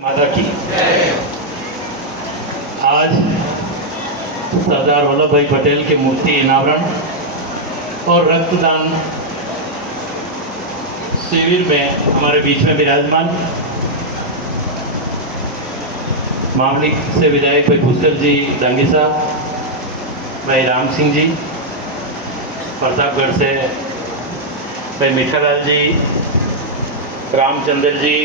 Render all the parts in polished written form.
माता की। आज सरदार वल्लभ भाई पटेल के मूर्ति अनावरण और रक्तदान शिविर में हमारे बीच में विराजमान मामली से विधायक भाई पुष्कर जी डांगी साहब, भाई राम सिंह जी, प्रतापगढ़ से भाई मीठालाल जी, रामचंद्र जी,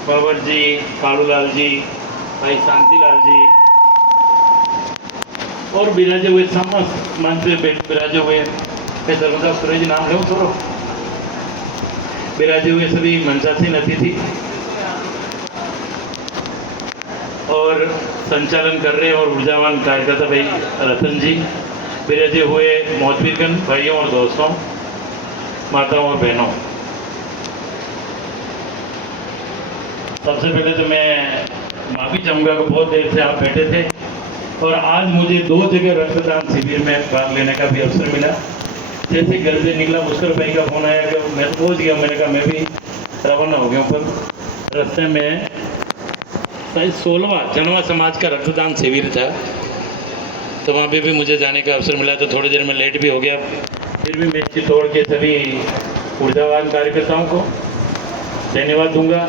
कंवर जी, कालूलाल जी, भाई शांतिलाल जी और विराजे हुए समस्त मंच पे विराजे हुए धर्मदास सुरेश नाम लो थोड़ा विराजे हुए सभी मंचासीन अतिथि और संचालन कर रहे और ऊर्जावान कार्यकर्ता भाई रतन जी, विराजे हुए मोहतबीरगण भाइयों और दोस्तों, माताओं और बहनों, सबसे पहले तो मैं माफ़ी चाहूँगा कि बहुत देर से आप बैठे थे और आज मुझे 2 जगह रक्तदान शिविर में भाग लेने का भी अवसर मिला। जैसे घर से निकला मुस्कर भाई का फोन आया कि मैं पहुँच गया, मैंने कहा मैं भी रवाना हो गया। पर रास्ते में शायद 16वां जनवा समाज का रक्तदान शिविर था, तो वहाँ पे भी मुझे जाने का अवसर मिला, तो थोड़ी देर में लेट भी हो गया। फिर भी मैं चित्तौड़ के सभी ऊर्जावान कार्यकर्ताओं को धन्यवाद दूंगा।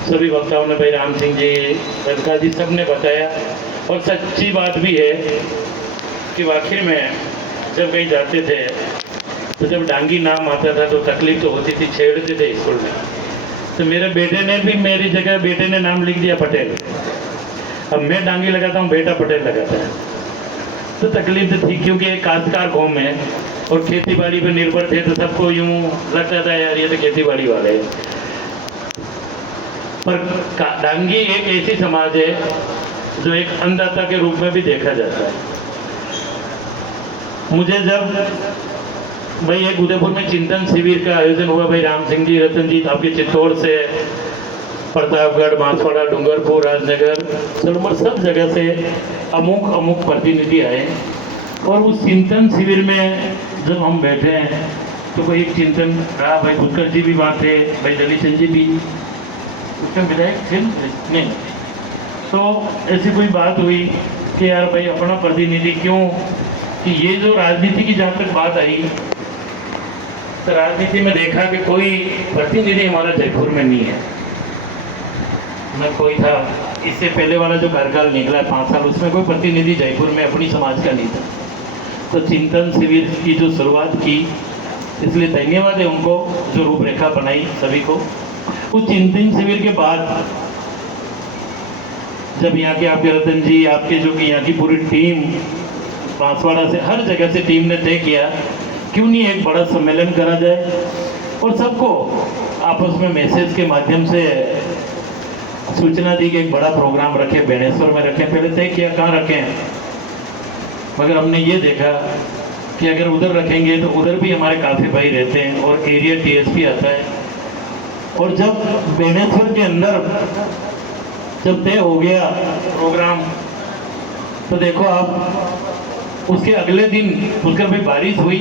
सभी वक्ताओं ने, भाई राम सिंह जी, लड़का जी, सब ने बताया और सच्ची बात भी है कि आखिर में जब कहीं जाते थे तो जब डांगी नाम आता था तो तकलीफ तो होती थी, छेड़ते थे स्कूल में। तो मेरे बेटे ने भी मेरी जगह बेटे ने नाम लिख दिया पटेल। अब मैं डांगी लगाता हूँ, बेटा पटेल लगाता है, तो तकलीफ तो थी क्योंकि एक काश्तकार गाँव में और खेती बाड़ी पर निर्भर थे, तो सबको यूँ लगता था यार ये तो खेती बाड़ी वाले हैं। पर डांगी एक ऐसी समाज है जो एक अन्नदाता के रूप में भी देखा जाता है। मुझे जब भाई एक उदयपुर में चिंतन शिविर का आयोजन हुआ, भाई राम सिंह जी, रतन जी, आपके चित्तौड़ से, प्रतापगढ़, बांसवाड़ा, डूंगरपुर, राजनगर, सलमर, सब जगह से अमुक प्रतिनिधि आए और उस चिंतन शिविर में जब हम बैठे हैं तो कोई एक चिंतन रहा, भाई पुष्कर जी भी वहाँ थे, भाई दलीचंद जी भी उसमें विधायक थे नहीं। तो ऐसी कोई बात हुई कि यार भाई अपना प्रतिनिधि क्यों, कि ये जो राजनीति की जहाँ तक बात आई तो राजनीति में देखा कि कोई प्रतिनिधि हमारा जयपुर में नहीं है। मैं कोई था, इससे पहले वाला जो कार्यकाल निकला 5 साल, उसमें कोई प्रतिनिधि जयपुर में अपनी समाज का नहीं था। तो चिंतन शिविर की जो शुरुआत की, इसलिए धन्यवाद है उनको जो रूपरेखा बनाई सभी को। उस चिंतन शिविर के बाद जब यहाँ के आपके रतन जी, आपके जो कि यहाँ की पूरी टीम, बांसवाड़ा से, हर जगह से टीम ने तय किया क्यों नहीं एक बड़ा सम्मेलन करा जाए और सबको आपस में मैसेज के माध्यम से सूचना दी कि एक बड़ा प्रोग्राम रखें, बेणेश्वर में रखें। पहले तय किया कहाँ रखें, मगर हमने ये देखा कि अगर उधर रखेंगे तो उधर भी हमारे काफ़ी भाई रहते हैं और एरिया टीएसपी आता है। और जब बेणेश्वर के अंदर जब तय हो गया प्रोग्राम, तो देखो आप उसके अगले दिन पुष्कर भाई बारिश हुई,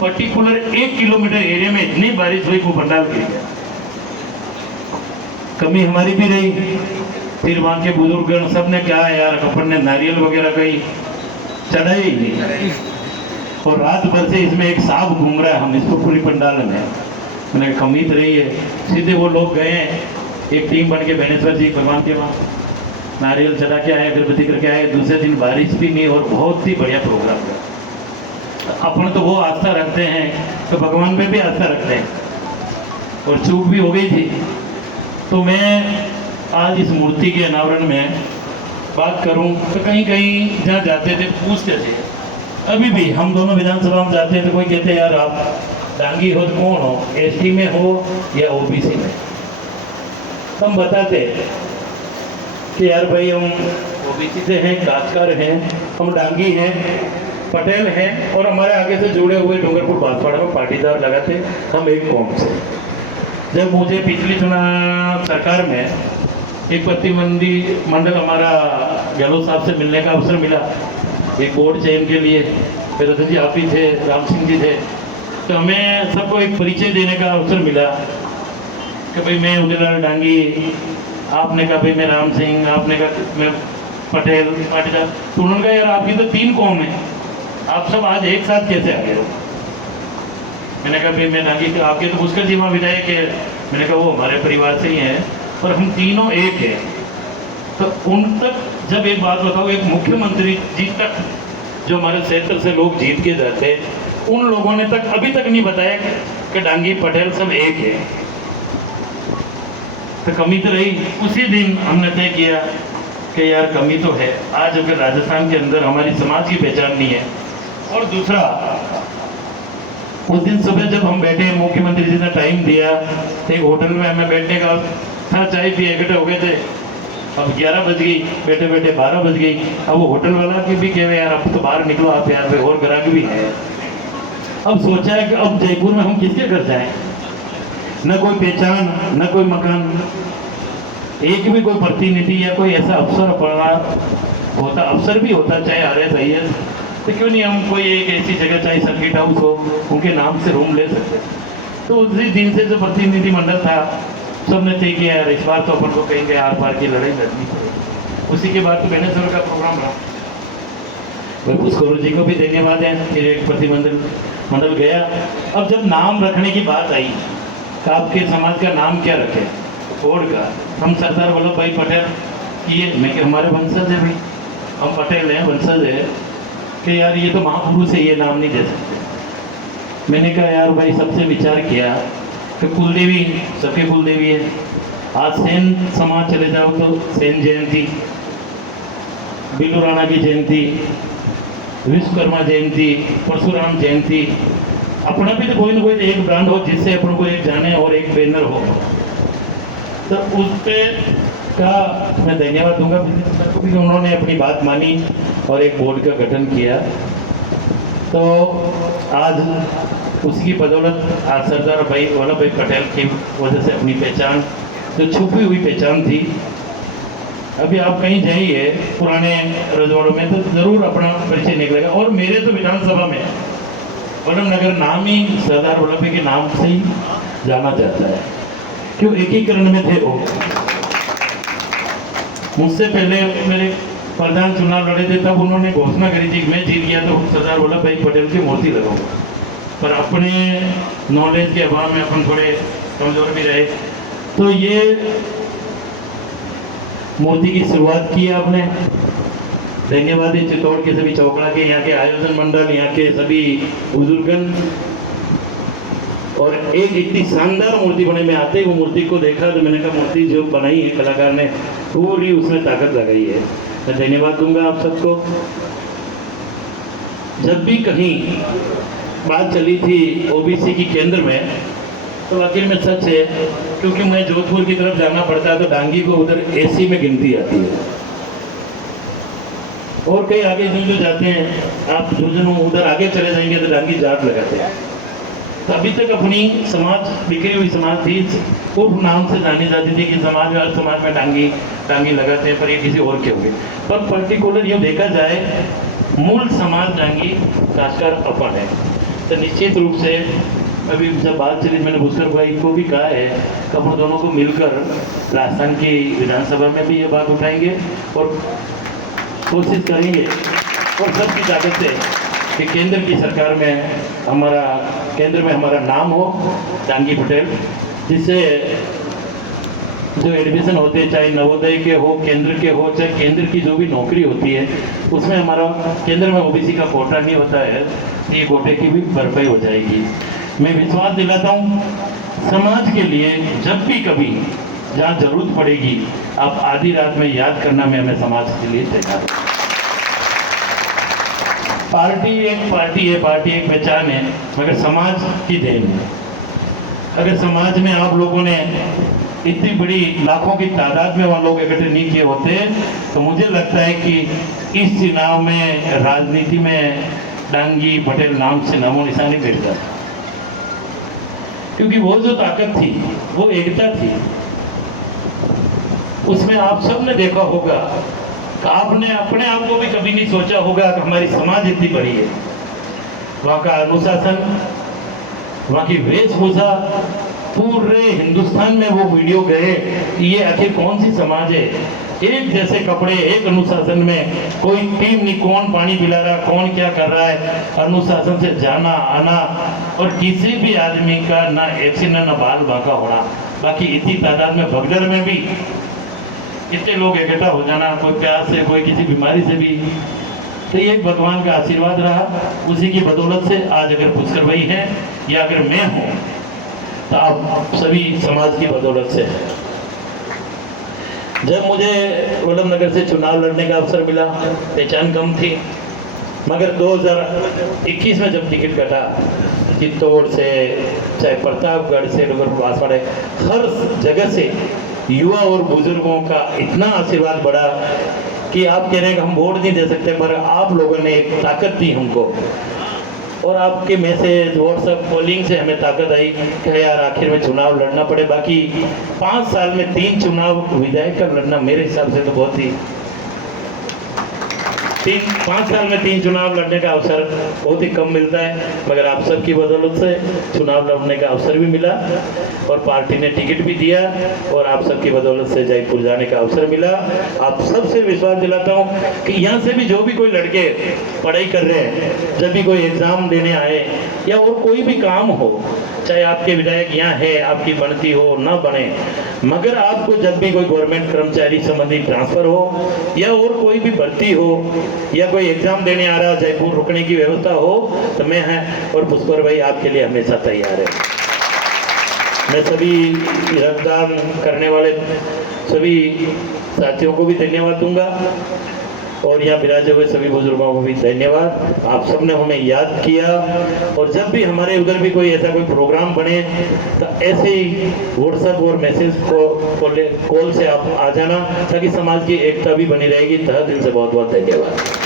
पर्टिकुलर 1 किलोमीटर एरिया में इतनी बारिश हुई वो पंडाल गिर गया। कमी हमारी भी रही। फिर वहाँ के बुजुर्गगण सब ने कहा यार अपन ने नारियल वगैरह कहीं चढ़ाई ही नहीं, और रात भर से इसमें एक सांप घूम रहा है, हम इसको पूरी पंडाल में, मैंने कमी तो रही है। सीधे वो लोग गए, एक टीम बन के बेणेश्वर जी भगवान के वहाँ नारियल चढ़ा के आए, अगरबत्ती करके आए। दूसरे दिन बारिश भी नहीं और बहुत ही बढ़िया प्रोग्राम था। अपन तो वो आस्था रखते हैं तो भगवान पे भी आस्था रखते हैं, और चूक भी हो गई थी। तो मैं आज इस मूर्ति के अनावरण में बात करूं तो कहीं कहीं जहाँ जाते थे पूछते थे, अभी भी हम दोनों विधानसभा में जाते हैं तो कोई कहते यार आप डांगी हो तो कौन हो, एसटी में हो या ओबीसी में। तो हम बताते कि यार भाई हम ओबीसी से हैं, काश्तकार हैं, हम डांगी हैं, पटेल हैं, और हमारे आगे से जुड़े हुए डूंगरपुर बांसवाड़ा में पाटीदार लगाते, हम एक कौम से। जब मुझे पिछली चुनाव सरकार में एक प्रतिनिधि मंडल हमारा गहलोत साहब से मिलने का अवसर मिला, एक बोर्ड चयन के लिए, फिर रतन जी आप ही थे, राम सिंह जी थे, तो हमें सबको एक परिचय देने का अवसर मिला कि भाई मैं उदयलाल डांगी, आपने कहा भाई मैं राम सिंह, आपने कहा मैं पटेल पाटीदार। तो उन्होंने कहा यार आपकी तो 3 कौम है, आप सब आज एक साथ कैसे आ गए हो? मैंने कहा भाई मैं डांगी, आपके तो पुष्कर जी वहाँ विधायक है। मैंने कहा वो हमारे परिवार से ही हैं, पर हम तीनों एक हैं। तो उन तक जब एक बात बताओ, एक मुख्यमंत्री जी तक जो हमारे क्षेत्र से लोग जीत के जाते, उन लोगों ने तक अभी तक नहीं बताया कि डांगी पटेल सब एक है। तो कमी तो रही। उसी दिन हमने तय किया कि यार कमी तो है, आज अगर राजस्थान के अंदर हमारी समाज की पहचान नहीं है। और दूसरा, उस दिन सुबह जब हम बैठे, मुख्यमंत्री जी ने टाइम दिया, एक होटल में हमें बैठने का था, चाय पिए इकट्ठे हो गए थे। अब 11 बज गई, बैठे बैठे 12 बज गई। अब वो होटल वाला की भी कहे यार अब तो बाहर निकलो आप यार, भाई और ग्राहक भी है। अब सोचा है कि अब जयपुर में हम किसके घर जाएं? न कोई पहचान, न कोई मकान, एक भी कोई प्रतिनिधि या कोई ऐसा अफसर पड़ा होता, अफसर भी होता चाहे RS IS, तो क्यों नहीं हम कोई एक ऐसी जगह, चाहे सर्किट हाउस हो, उनके नाम से रूम ले सकते। तो उसी दिन से जो प्रतिनिधिमंडल था, सबने तय किया यार इस बार तो अपन को कहीं आर पार की लड़ाई लड़नी पड़ेगी। उसी के बाद तो बेनेश्वर का प्रोग्राम रहा। भाई पुष्कर जी को भी धन्यवाद है, फिर एक प्रतिनिधिमंडल गया। अब जब नाम रखने की बात आई, तो आपके समाज का नाम क्या रखे? कोड का हम सरदार वल्लभ भाई पटेल ये मैं हमारे वंशज है, भाई हम पटेल हैं, वंशज है, कि यार ये तो महापुरुष है, ये नाम नहीं दे सकते। मैंने कहा यार भाई सबसे विचार किया कि कुलदेवी सबके कुलदेवी है। आज सेन समाज चले जाओ तो सेन जयंती, बिल्लू राणा की जयंती, विश्वकर्मा जयंती, परशुराम जयंती, अपना भी तो कोई ना कोई एक ब्रांड हो जिससे अपन को एक जाने और एक बैनर हो। तो उस पर का मैं धन्यवाद दूंगा क्योंकि उन्होंने अपनी बात मानी और एक बोर्ड का गठन किया। तो आज उसकी बदौलत आज सरदार भाई वल्लभ भाई पटेल की वजह से अपनी पहचान, जो छुपी हुई पहचान थी, अभी आप कहीं जाइए पुराने रजवाड़ों में तो ज़रूर अपना परिचय निकलेगा। और मेरे तो विधानसभा में वल्लभ नगर नाम ही सरदार वल्लभ भाई के नाम से ही जाना जाता है, क्यों एकीकरण में थे वो। मुझसे पहले मेरे प्रधान चुनाव लड़े थे, तब उन्होंने घोषणा करी थी मैं जीत गया तो सरदार वल्लभ भाई पटेल की मूर्ति लगाऊंगा, पर अपने नॉलेज के अभाव में अपन थोड़े कमजोर भी रहे। तो ये मूर्ति की शुरुआत की है आपने, धन्यवाद है चित्तौड़ के सभी चौकड़ा के, यहाँ के आयोजन मंडल, यहाँ के सभी बुजुर्गन। और एक इतनी शानदार मूर्ति बने, मैं आते ही वो मूर्ति को देखा तो मैंने कहा मूर्ति जो बनाई है कलाकार ने पूरी उसमें ताकत लगाई है। मैं धन्यवाद दूंगा आप सबको। जब भी कहीं बात चली थी OBC की केंद्र में, तो आखिर में सच है, क्योंकि मैं जोधपुर की तरफ जाना पड़ता है तो डांगी को उधर AC में गिनती आती है, और कई आगे जो जाते हैं आप जो उधर आगे चले जाएंगे तो डांगी जाट लगाते हैं। तो अभी तक अपनी समाज बिखरी हुई समाज थी, उर्फ नाम से जानी जाती थी कि समाज में हर समाज में डांगी लगाते हैं, पर ये किसी और के हो गए। पर पर्टिकुलर ये देखा जाए मूल समाज डांगी खासकर अपन है। तो निश्चित रूप से अभी जब बात चली, मैंने भूस्कर भाई को भी कहा है कि अपन दोनों को मिलकर राजस्थान की विधानसभा में भी ये बात उठाएंगे और कोशिश करेंगे और सबकी ताकत से कि केंद्र की सरकार में हमारा नाम हो डांगी पटेल, जिससे जो एडमिशन होते हैं चाहे नवोदय के हो, केंद्र के हो, चाहे केंद्र की जो भी नौकरी होती है उसमें हमारा केंद्र में OBC का कोटा नहीं होता है, ये कोटे की भी भरपाई हो जाएगी। मैं विश्वास दिलाता हूँ समाज के लिए जब भी कभी जहाँ जरूरत पड़ेगी आप आधी रात में याद करना, मैं हमें समाज के लिए तैयार। पार्टी है, पार्टी एक पहचान है, मगर समाज की देन है। अगर समाज में आप लोगों ने इतनी बड़ी लाखों की तादाद में वहाँ लोग इकट्ठे नहीं किए होते तो मुझे लगता है कि इस चुनाव में राजनीति में डांगी पटेल नाम से नामो निशानी मिट जाता, क्योंकि वो जो ताकत थी, वो एकता थी, उसमें आप सब ने देखा होगा कि आपने अपने आप को भी कभी नहीं सोचा होगा कि हमारी समाज इतनी बड़ी है। वहाँ का अनुशासन, वहाँ की वेशभूषा, पूरे हिंदुस्तान में वो वीडियो गए कि ये आखिर कौन सी समाज है, एक जैसे कपड़े, एक अनुशासन में, कोई टीम नहीं, कौन पानी पिला रहा, कौन क्या कर रहा है, अनुशासन से जाना आना, और किसी भी आदमी का ना एक्सीडेंट ना बाल बांका होना। बाकी इतनी तादाद में भगदड़ में भी इतने लोग इकट्ठा हो जाना, कोई प्यास से, कोई किसी बीमारी से भी, तो ये एक भगवान का आशीर्वाद रहा। उसी की बदौलत से आज अगर पुष्कर भाई हैं या अगर मैं हूँ तो आप सभी समाज की बदौलत से है। जब मुझे वल्लभ नगर से चुनाव लड़ने का अवसर मिला, पहचान कम थी, मगर 2021 में जब टिकट कटा, चित्तौड़ से, चाहे प्रतापगढ़ से, बांसवाड़े, हर जगह से युवा और बुजुर्गों का इतना आशीर्वाद बढ़ा कि आप कह रहे हैं कि हम वोट नहीं दे सकते, पर आप लोगों ने एक ताकत दी हमको, और आपके मैसेज, व्हाट्सएप, कॉलिंग से हमें ताकत आई कि यार आखिर में चुनाव लड़ना पड़े। बाकी 5 साल में 3 चुनाव विधायक का लड़ना मेरे हिसाब से तो बहुत ही 5 साल में 3 चुनाव लड़ने का अवसर बहुत ही कम मिलता है, मगर आप सबकी बदौलत से चुनाव लड़ने का अवसर भी मिला और पार्टी ने टिकट भी दिया, और आप सबकी बदौलत से जयपुर जाने का अवसर मिला। आप सबसे विश्वास दिलाता हूँ कि यहाँ से भी जो भी कोई लड़के पढ़ाई कर रहे हैं, जब भी कोई एग्ज़ाम देने आए या और कोई भी काम हो, चाहे आपके विधायक यहाँ है, आपकी बनती हो ना बने, मगर आपको जब भी कोई गवर्नमेंट कर्मचारी संबंधी ट्रांसफ़र हो या और कोई भी भर्ती हो या कोई एग्ज़ाम देने आ रहा, जयपुर रुकने की व्यवस्था हो, तो मैं है और पुष्कर भाई आपके लिए हमेशा तैयार है। मैं सभी रक्तदान करने वाले सभी साथियों को भी धन्यवाद दूंगा, और यहाँ विराजे हुए सभी बुजुर्गों को भी धन्यवाद। आप सबने हमें याद किया, और जब भी हमारे उधर भी कोई ऐसा कोई प्रोग्राम बने तो ऐसे ही व्हाट्सएप और मैसेज कॉल से आप आ जाना, ताकि समाज की एकता भी बनी रहेगी। तहे दिल से बहुत बहुत धन्यवाद।